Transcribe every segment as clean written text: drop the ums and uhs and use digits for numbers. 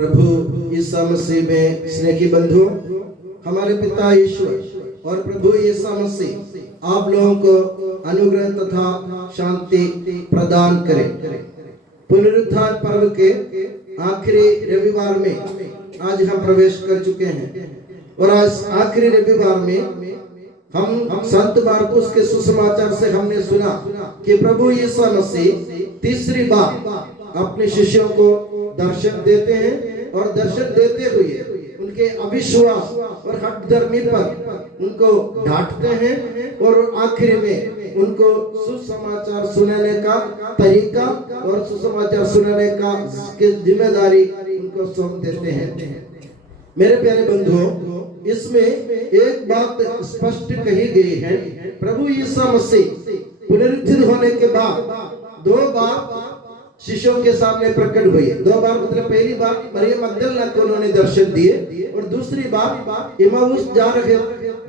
प्रभु ईसा मसीह में स्नेही बंधुओं, हमारे पिता ईश्वर और प्रभु ईसा मसीह आप लोगों को अनुग्रह तथा शांति प्रदान करे। पुनरुत्थान पर्व के आखिरी रविवार में आज हम प्रवेश कर चुके हैं और आज आखिरी रविवार में हम संत मार्कुस के सुसमाचार से हमने सुना कि प्रभु यीशु मसीह तीसरी बार अपने शिष्यों को दर्शन देते हैं और दर्शन देते हुए उनके अविश्वास और हठधर्मी पर उनको डांटते हैं और आखिर में उनको सुसमाचार सुनाने का तरीका और सुसमाचार सुनाने का जिम्मेदारी उनको सौंप देते हैं। मेरे प्यारे बंधुओं, इसमें एक बात स्पष्ट कही गई है। प्रभु यीशु मसीह पुनरुत्थित होने के बाद दो बार शिष्यों के सामने प्रकट हुए। दो बार मतलब पहली बार मरियम मगदलीना को उन्होंने दर्शन दिए और दूसरी बार इमाउस जा रहे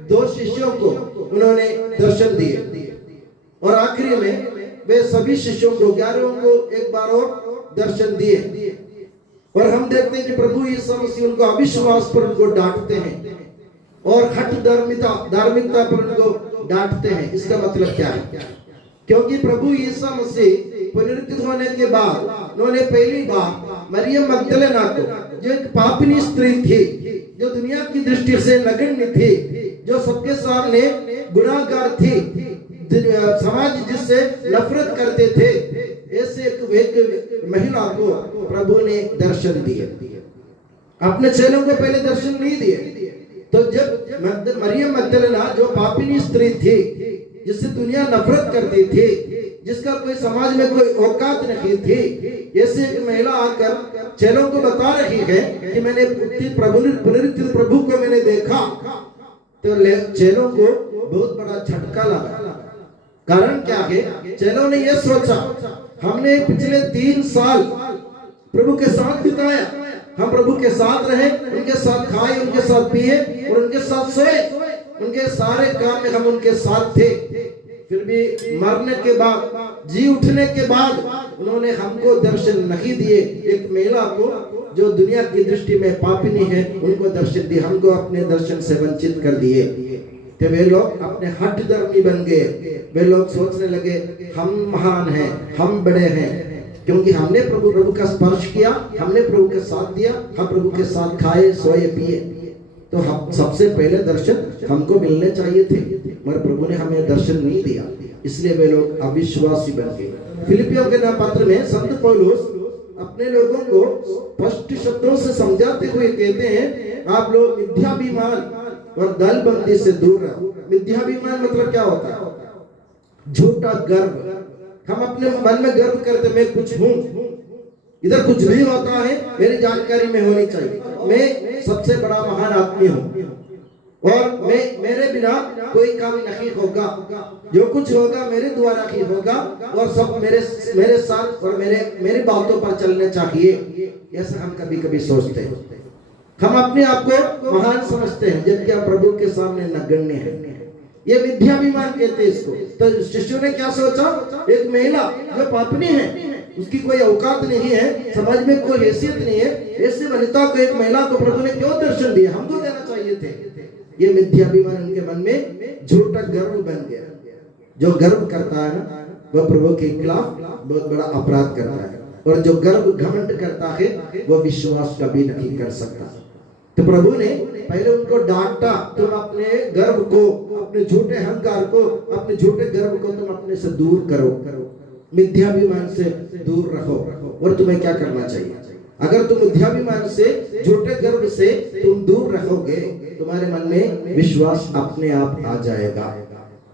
दो शिष्यों को उन्होंने दर्शन दिए और आखिरी में वे सभी शिष्यों को 11 को एक बार और दर्शन दिए। और हम देखते हैं कि प्रभु यीशु मसीह उनको अविश्वास पर उनको डांटते हैं और हठ धार्मिकता पर उनको डांटते हैं। इसका मतलब क्या है? क्योंकि प्रभु यीशु मसीह पुनरुत्थित होने के बाद उन्होंने पहली बार मरियम मगदलीना को, जो एक पापिनी स्त्री थी, जो दुनिया की दृष्टि से नगण्य थी, जो सबके सामने गुनाहगार थी, समाज जिससे नफरत करते थे, ऐसे एक महिला को प्रभु ने दर्शन दिए। अपने चेलों को पहले दर्शन नहीं दिए। तो जब मरियम मगदलीना जो पापिनी स्त्री थी, जिससे दुनिया नफरत करती थी, जिसका कोई समाज में कोई औकात नहीं थी, ऐसे एक महिला आकर चेलों को बता रही है कि मैंने पुनरुत्थित प्रभु को मैंने देखा, तो चेलों को बहुत बड़ा झटका लगा। कारण क्या है? चेलों ने यह सोचा, हमने पिछले 3 साल प्रभु के साथ बिताया, हम प्रभु के साथ रहे, उनके साथ खाए, उनके साथ पिए और उनके साथ सोए, उनके सारे काम में हम उनके साथ थे। फिर भी मरने के बाद, जी उठने के बाद उन्होंने हमको दर्शन नहीं दिए। एक महिला को जो दुनिया की दृष्टि में पापिनी है, उनको दर्शन दिए, हमको अपने दर्शन से वंचित कर दिए। तो वे लोग अपने हठ धर्मी बन गए। वे लोग सोचने लगे हम महान हैं, हम बड़े हैं, क्योंकि हमने प्रभु का स्पर्श किया, हमने प्रभु के साथ दिया, हम प्रभु के साथ खाए, सोए, पिए, तो हम सबसे पहले दर्शन हमको मिलने चाहिए थे, मगर प्रभु ने हमें दर्शन नहीं दिया, इसलिए वे लोग अविश्वासी बन गए। फिलिपियों के पत्र में संत पौलुस अपने लोगों को स्पष्ट शब्दों से समझाते हुए कहते हैं, आप लोग मिथ्याभिमान और दलबंदी से दूर रहो। मिथ्याभिमान मतलब क्या होता है? झूठा गर्व। हम अपने मन में गर्व करते, मैं कुछ हूं, इधर कुछ नहीं होता है, मेरी जानकारी में होनी चाहिए, मैं सबसे बड़ा महान आदमी हूं और मेरे बिना कोई काम नहीं होगा, जो कुछ होगा मेरे द्वारा ही होगा और सब मेरे साथ और मेरी बातों पर चलने चाहिए। ऐसा हम कभी कभी सोचते हैं। हम अपने आप को महान समझते हैं, जबकि हम प्रभु के सामने नगण्य हैं। ये मिथ्याभिमान कहते हैं इसको। तो शिष्यों ने क्या सोचा? एक महिला जो पापनी है, उसकी कोई औकात नहीं है, समाज में कोई हैसियत नहीं है, ऐसे वनिता को, एक महिला को प्रभु ने क्यों दर्शन दिया? हमको देना चाहिए थे। ये मिथ्याभिमान उनके मन में झूठा गर्व बन गया। जो गर्व करता है ना, वह प्रभु के खिलाफ बहुत बड़ा अपराध करता है, और जो गर्व घमंड करता है वह विश्वास कभी नहीं कर सकता। तो प्रभु ने पहले उनको डांटा, तुम अपने गर्व को, अपने झूठे अहंकार को, अपने झूठे गर्व को तुम अपने से दूर करो, मिथ्याभिमान से दूर रहो। और तुम्हें क्या करना चाहिए? अगर तुम मिथ्याभिमान से, झूठे गर्व से तुम दूर रहोगे, तुम्हारे मन में विश्वास अपने आप आ जाएगा।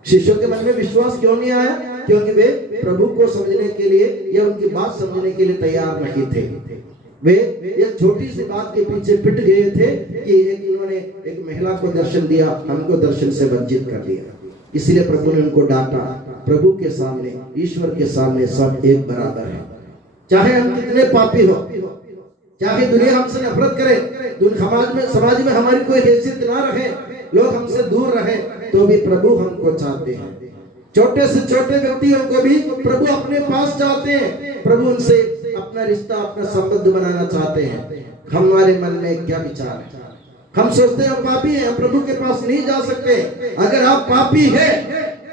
शिष्यों के मन में विश्वास क्यों नहीं आया? क्योंकि वे प्रभु को समझने के लिए या उनकी बात समझने के लिए तैयार नहीं थे। वे एक छोटी सी बात के पीछे पिट गए थे कि इन्होंने एक महिला को दर्शन दिया, हमको दर्शन से वंचित कर दिया, इसलिए प्रभु ने उनको डांटा। प्रभु के सामने, ईश्वर के सामने सब एक बराबर है। चाहे हम कितने पापी हो, चाहे दुनिया हमसे नफरत करे, समाज में हमारी कोई हैसियत ना रहे, लोग हमसे दूर रहे, तो भी प्रभु हमको चाहते हैं। छोटे से छोटे व्यक्तियों को भी प्रभु अपने पास चाहते हैं। प्रभु उनसे अपना रिश्ता, अपना संबंध बनाना चाहते हैं, हमारे मन में क्या विचार है? हम सोचते हैं हम पापी हैं, हम प्रभु के पास नहीं जा सकते। अगर आप पापी हैं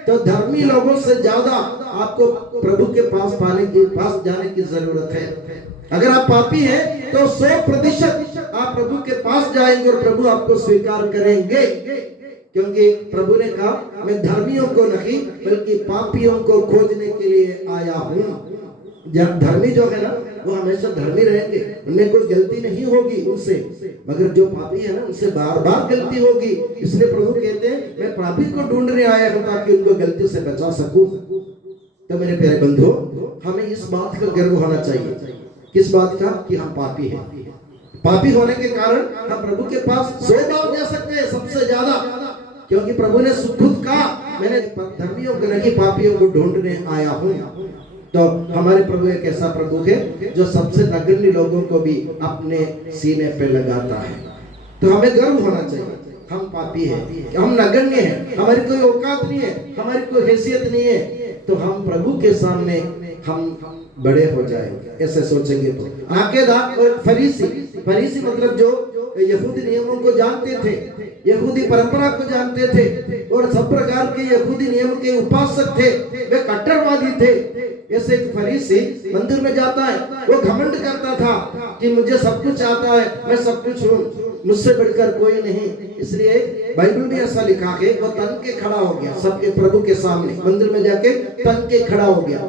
तो धर्मी लोगों से ज्यादा आपको प्रभु के पास जाने की जरूरत है। अगर आप पापी हैं तो 100% आप प्रभु के पास जाएंगे और प्रभु आपको स्वीकार करेंगे, क्योंकि प्रभु ने कहा मैं धर्मियों को नहीं बल्कि पापियों को खोजने के लिए आया हूँ। जब धर्मी जो है ना वो हमेशा धर्मी रहेंगे, उनमें कोई गलती नहीं होगी उनसे, मगर जो पापी है ना उनसे बार बार गलती होगी। इसलिए प्रभु कहते हैं मैं पापी को ढूंढने आया हूँ ताकि उनको गलती से बचा सकूं। तो मेरे प्यारे बंधु, हमें इस बात का गर्व होना चाहिए। किस बात का? कि हम पापी हैं। पापी होने के कारण हम प्रभु के पास 100 बार जा सकते हैं, सबसे ज्यादा, क्योंकि प्रभु ने खुद कहा मैंने धर्मियों को नहीं पापियों को ढूंढने आया हूँ। तो हमारे प्रभु एक ऐसा प्रभु है जो सबसे नगण्य लोगों को भी अपने सीने पे लगाता है। तो हमें गर्व होना चाहिए, हम पापी हैं, हम नगण्य हैं, हमारी कोई औकात नहीं है, हमारी कोई हैसियत नहीं है, तो हम प्रभु के सामने हम बड़े हो जाएंगे, ऐसे सोचेंगे। तो नाकेदार और फरीसी मतलब जो यहूदी नियमों को जानते थे, यहूदी परंपरा को जानते थे और सब प्रकार के यहूदी नियम के उपासक थे, वे कट्टरवादी थे। ऐसे एक फरीसी मंदिर में जाता है, वो घमंड करता था कि मुझे सब कुछ आता है, मैं सब कुछ हूँ, मुझसे बढ़कर कोई नहीं। इसलिए बाइबल में ऐसा लिखा है वो तन के खड़ा हो गया सबके प्रभु के सामने, मंदिर में जाके तन के खड़ा हो गया।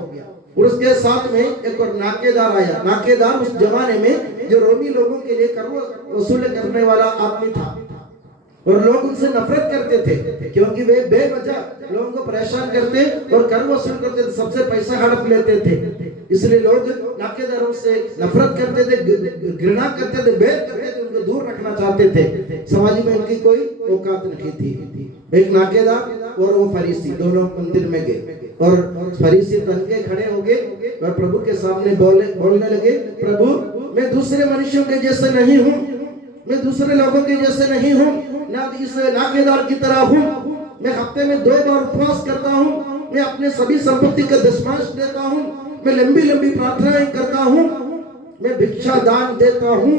और उसके साथ में एक और नाकेदार आया। नाकेदार उस जमाने में जो रोमी लोगों के लिए कर वसूल करने वाला आदमी था और लोग उनसे नफरत करते थे क्योंकि वे बेवजह लोगों को परेशान करते और कर वसूल करते थे, सबसे पैसा हड़प लेते थे। इसलिए लोग नाकेदारों से नफरत करते थे, घृणा करते थे, भेद करते थे, उनको दूर रखना चाहते थे। समाज में उनकी कोई औकात नहीं थी। एक नाकेदार और वो फरीसी दोनों मंदिर में गए और फरीसी तन के खड़े हो गए और प्रभु के सामने बोलने लगे, प्रभु मैं दूसरे मनुष्यों के जैसे नहीं हूँ, मैं दूसरे लोगों के जैसे नहीं हूँ, ना इस नाकेदार की तरह हूँ। मैं हफ्ते में 2 बार उपवास करता हूँ, मैं अपने सभी संपत्ति का दशमांश देता हूँ, मैं लंबी लंबी प्रार्थनाएं करता हूँ, मैं भिक्षा दान देता हूँ।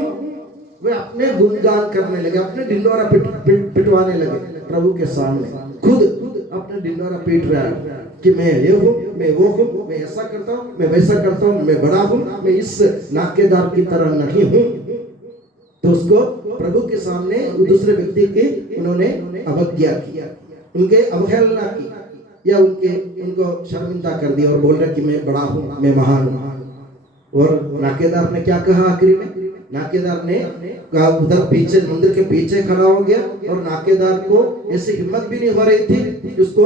वे अपने गुणगान करने लगे, अपने ढिंढोरा पिटवाने लगे प्रभु के सामने, खुद अपने ढिंढोरा पीट रहा है कि मैं ये हूँ, मैं वो हूँ, मैं ऐसा करता हूँ, मैं वैसा करता हूँ, मैं बड़ा हूँ, मैं इस नाकेदार की तरह नहीं हूँ। तो उसको प्रभु के सामने दूसरे व्यक्ति की उन्होंने अवज्ञा किया, उनके अवहेलना की या उनको शर्मिंदा कर दिया और बोल रहे कि मैं बड़ा हूँ, मैं महान हूँ। और नाकेदार ने क्या कहा आखिरी में? नाकेदार ने उधर पीछे मंदिर के पीछे खड़ा हो गया और नाकेदार को ऐसी हिम्मत भी नहीं हो रही थी कि उसको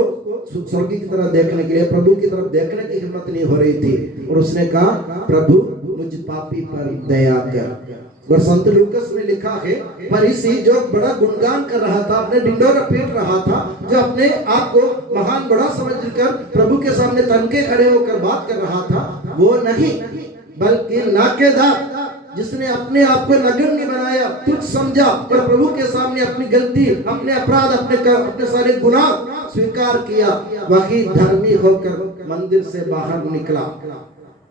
स्वर्ग की तरफ देखने के लिए, प्रभु की तरफ देखने की हिम्मत नहीं हो रही थी। और उसने कहा, प्रभु मुझ पापी पर दया कर। और संत लूकस ने लिखा है, फरीसी जो बड़ा गुणगान कर रहा था, अपने ढिंढोरा पीट रहा था, जो अपने आप को महान बड़ा समझकर प्रभु के सामने तन के खड़े होकर बात कर रहा था, वो नहीं बल्कि नाकेदार जिसने अपने आप को नगण्य बनाया, तुच्छ समझा और प्रभु के सामने अपनी गलती, अपने अपराध, अपने सारे गुनाह स्वीकार किया, वही धर्मी होकर मंदिर से बाहर निकला।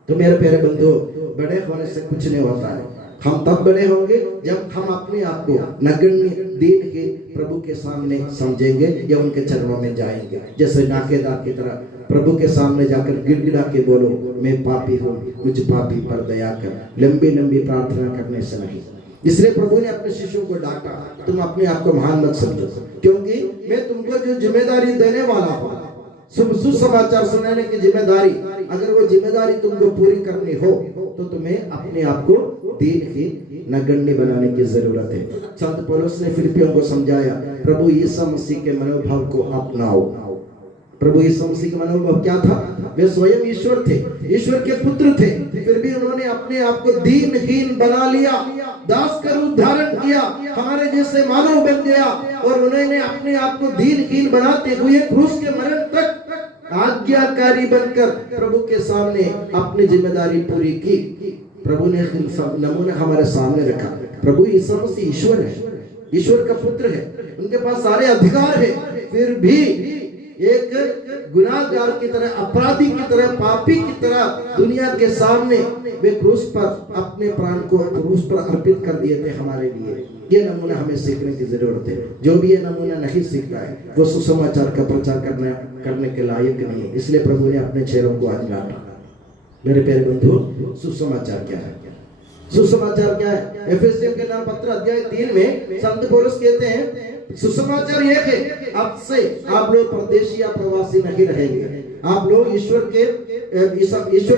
तो मेरे प्यारे बंधु, बड़े होने से कुछ नहीं होता है। हम तब बड़े होंगे जब हम अपने आप को नगण्य दीन के प्रभु के सामने समझेंगे या उनके चरणों में जाएंगे। जैसे नाकेदार की तरह प्रभु के सामने जाकर गिड़गिड़ा के बोलो, मैं पापी हूँ, मुझ पापी पर दया कर। लंबी लंबी प्रार्थना करने से नहीं। इसलिए प्रभु ने अपने शिष्यों को डांटा, तुम अपने आप को महान मत समझो, क्योंकि मैं तुमको जो जिम्मेदारी देने वाला हूँ, सुसमाचार सुनाने की जिम्मेदारी, अगर वो जिम्मेदारी तुमको पूरी करनी हो तो तुम्हें अपने आप को दीन की नगण्य बनाने की जरूरत है। संत पौलुस ने फिलिपियों को समझाया, प्रभु यीशु मसीह के मनोभाव को अपनाओ। प्रभु यीशु मसीह का मनोभाव क्या था? वे स्वयं ईश्वर थे, ईश्वर के पुत्र थे, फिर भी उन्होंने अपने आप को दीनहीन बना लिया, दास का रूप धारण किया, हमारे जैसे मानव बन गया और उन्होंने अपने आप को दीनहीन बनाते हुए क्रूस के मरण तक आज्ञाकारी बनकर प्रभु के सामने अपनी जिम्मेदारी पूरी की। प्रभु ने नमूना हमारे सामने रखा। प्रभु यीशु मसीह ईश्वर है, ईश्वर का पुत्र है, उनके पास सारे अधिकार है, फिर भी एक गुनाहगार की तरह, अपराधी की तरह, पापी की तरह दुनिया के सामने वे क्रूस पर अपने प्राण को क्रूस पर अर्पित कर दिए थे हमारे लिए। ये नमूना हमें सीखने की जरूरत है। जो भी ये नमूना नहीं सीखता है वो सुसमाचार का प्रचार करने के लायक नहीं है। इसलिए प्रभु ने अपने चेहरों को आज डांटा। मेरे प्यारे बंधु, सुसमाचार क्या है? सुसमाचार क्या है? एफेसियों के नाम पत्र अध्याय 3 में संत पौलुस कहते हैं सुसमाचार यह है, अब से आप लोग परदेशी या प्रवासी नहीं रहेंगे। आप लोग ईश्वर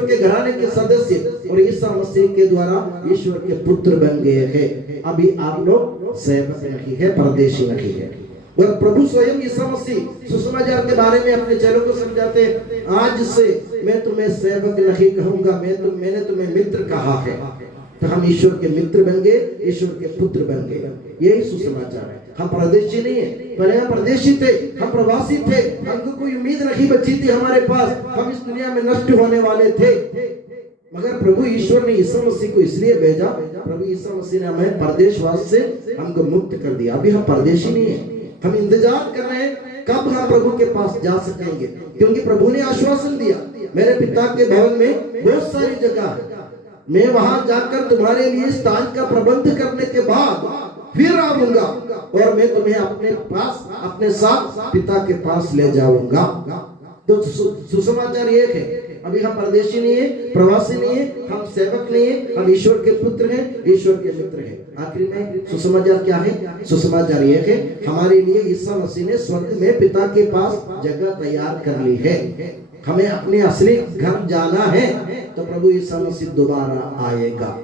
के घराने के सदस्य और ईसा मसीह के द्वारा ईश्वर के पुत्र बन गए हैं। अभी आप लोग सेवक नहीं है, परदेशी नहीं है। और प्रभु स्वयं ईसा मसीह सुसमाचार के बारे में अपने चेलों को समझाते हैं, आज से मैं तुम्हें सेवक नहीं कहूंगा, मैंने तुम्हें मित्र कहा है। तो हम ईश्वर के मित्र बन गए, ईश्वर के पुत्र बन गए। यही सुसमाचार है। हम परदेशी नहीं है, पहले हम परदेशी थे, हम प्रवासी थे, हमको कोई उम्मीद नहीं बची थी हमारे पास, हम इस दुनिया में नष्ट होने वाले थे। मगर प्रभु ईश्वर ने ईसा मसीह को इसलिए भेजा, प्रभु ईसा मसीह ने हमें परदेशवास से हमको मुक्त कर दिया। अभी हम परदेशी नहीं है, हम इंतजार कर रहे हैं कब हम प्रभु के पास जा सकेंगे, क्योंकि प्रभु ने आश्वासन दिया, मेरे पिता के भवन में बहुत सारी जगह है, मैं वहां जाकर तुम्हारे लिए स्थान का प्रबंध करने के बाद फिर आऊंगा और मैं तुम्हें अपने साथ पिता के पास ले जाऊंगा। तो सुसमाचार ये है, अभी हम परदेशी नहीं है, प्रवासी नहीं है, हम सेवक नहीं है, हम ईश्वर के पुत्र हैं, ईश्वर के मित्र हैं। आखिर में सुसमाचार क्या है? सुसमाचार ये है, हमारे लिए ईसा मसीह ने स्वर्ग में पिता के पास जगह तैयार कर ली है। हमें अपने असली घर जाना है तो प्रभु ईसा मसीह दोबारा आएगा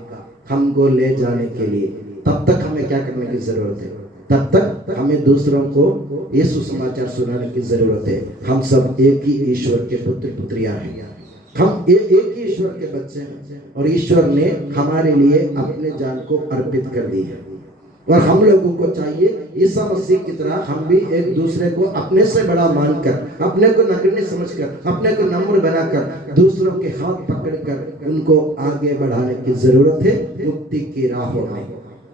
हमको ले जाने के लिए। तब तक हमें क्या करने की जरूरत है? तब तक हमें दूसरों को ये सुसमाचार सुनाने की जरूरत है। हम सब एक ही ईश्वर के पुत्र पुत्रियां हैं, हम एक ही ईश्वर के बच्चे हैं और ईश्वर ने हमारे लिए अपने जान को अर्पित कर दी है। और हम लोगों को चाहिए ईसा मसीह की तरह हम भी एक दूसरे को अपने से बड़ा मानकर, अपने को नगण्य समझकर, अपने को नम्र बनाकर, दूसरों के हाथ पकड़कर उनको आगे बढ़ाने की जरूरत है। मुक्ति की राहों में,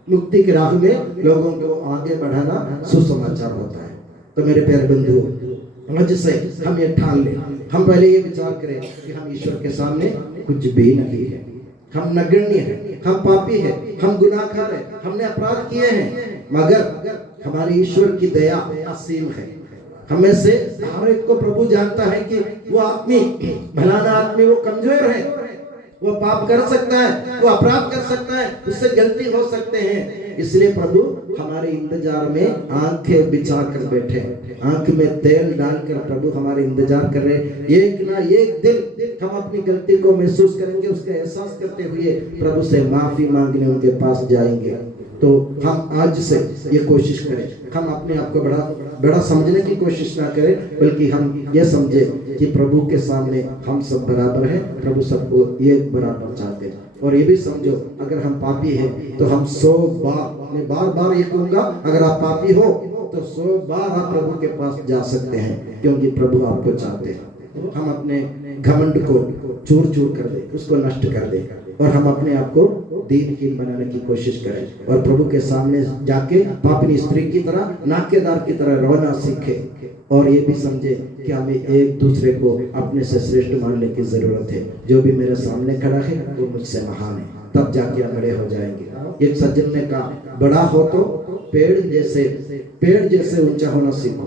मुक्ति की राह में लोगों को आगे बढ़ाना सुसमाचार होता है। तो मेरे प्यारे बंधुओं, आज से हम ये ठान लें, हम पहले ये विचार करें कि हम ईश्वर के सामने कुछ भी नहीं है, हम नगण्य हैं, हम पापी हैं, हम गुनाहगार हैं, हमने अपराध किए हैं, मगर हमारे ईश्वर की दया असीम है। हमें से हर एक को प्रभु जानता है कि वो आदमी, भलाना आदमी, वो कमजोर है, वो पाप कर सकता है, वो अपराध कर सकता है, उससे गलती हो सकते हैं। इसलिए प्रभु हमारे इंतजार में आंखें बिछा कर बैठे, आंख में तेल डालकर प्रभु हमारे इंतजार कर रहे हैं। एक ना एक दिन हम अपनी गलती को महसूस करेंगे, उसका एहसास करते हुए प्रभु से माफी मांगने उनके पास जाएंगे। तो हम आज से ये कोशिश करें, हम अपने आप को बड़ा समझने की कोशिश ना करें, बल्कि हम ये समझे कि प्रभु के सामने हम सब बराबर हैं, प्रभु सबको एक बराबर चाहते हैं। और ये भी समझो, अगर हम पापी हैं तो हम 100 बार, मैं बार ये कहूंगा, अगर आप पापी हो तो 100 बार आप प्रभु के पास जा सकते हैं, क्योंकि प्रभु आपको चाहते हैं। हम अपने घमंड को चूर चूर कर दे, उसको नष्ट कर दे और हम अपने आप को दीनहीन बनाने की कोशिश करें और प्रभु के सामने जाके पापनी स्त्री की तरह, नाकेदार की तरह रोना सीखे। और ये भी समझे कि हमें एक दूसरे को अपने से श्रेष्ठ मानने की जरूरत है। जो भी मेरे सामने खड़ा है वो मुझसे महान है, तब जाके बड़े हो जाएंगे। एक सज्जन ने कहा, बड़ा हो तो पेड़ जैसे ऊंचा होना सीखो,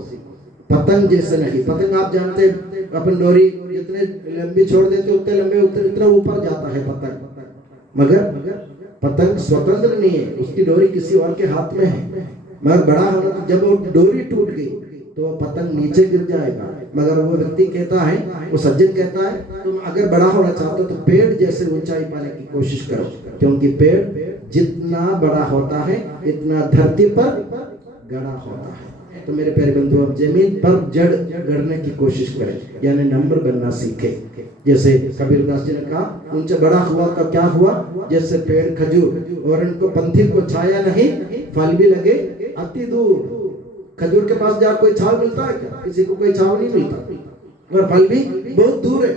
पतंग जैसे नहीं। पतंग आप जानते हैं, अपन डोरी जितने लंबी छोड़ देते उतने लंबे उतना ऊपर जाता है पतंग, मगर पतंग स्वतंत्र नहीं है, उसकी डोरी किसी और के हाथ में है। मगर बड़ा होना तो जब वो डोरी टूट गई तो पतंग नीचे गिर जाएगा। मगर वो व्यक्ति कहता है, वो सज्जन कहता है, तुम अगर बड़ा होना चाहते हो तो पेड़ जैसे ऊंचाई पाने की कोशिश करो, क्योंकि पेड़ जितना बड़ा होता है इतना धरती पर गड़ा होता है। तो मेरे प्यारे बंधु, अब जमीन पर जड़ गढ़ने की कोशिश करें, यानी नम्र बनना सीखे। जैसे कबीरदास जी ने कहा, ऊंचा बड़ा हुआ तो क्या हुआ, जैसे पेड़ खजूर, और इनको पंथी को छाया नहीं, फल भी लगे अति दूर। खजूर के पास जा कोई छाव मिलता है क्या? किसी को कोई छाव नहीं मिलता, और फल भी बहुत दूर है।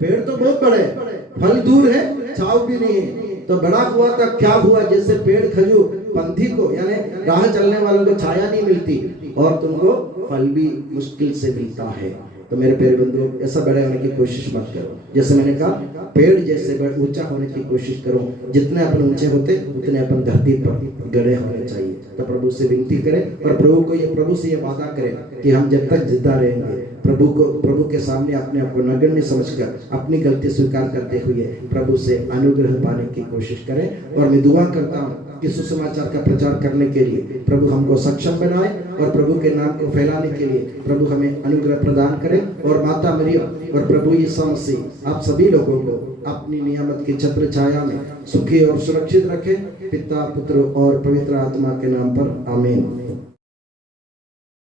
पेड़ तो बहुत बड़े है, फल दूर है, छाव भी नहीं है। तो बड़ा हुआ तो क्या हुआ, जैसे पेड़ खजूर, पंथी को यानी राह चलने वालों को छाया नहीं मिलती और तुमको फल भी मुश्किल से मिलता है। तो मेरे प्यारे बंधुओं, ऐसा बड़े होने की कोशिश मत करो। जैसे मैंने कहा, पेड़ जैसे ऊंचा होने की कोशिश करो। जितने अपन ऊंचे होते उतने अपन धरती पर गड़े होने चाहिए। तो प्रभु से विनती करें और प्रभु से ये वादा करें कि हम जब तक जिंदा रहेंगे प्रभु के सामने अपने आप को नगण्य समझकर अपनी गलती स्वीकार करते हुए प्रभु से अनुग्रह पाने की कोशिश करें। और मैं दुआ करता हूँ कि सुसमाचार का प्रचार करने के लिए प्रभु हमको सक्षम बनाए और प्रभु के नाम को फैलाने के लिए प्रभु हमें अनुग्रह प्रदान करे। और माता मरियम और प्रभु यीशु मसीह आप सभी लोगों को अपनी नियामत की छत्र छाया में सुखी और सुरक्षित रखे। पिता, पुत्र और पवित्र आत्मा के नाम पर आमीन।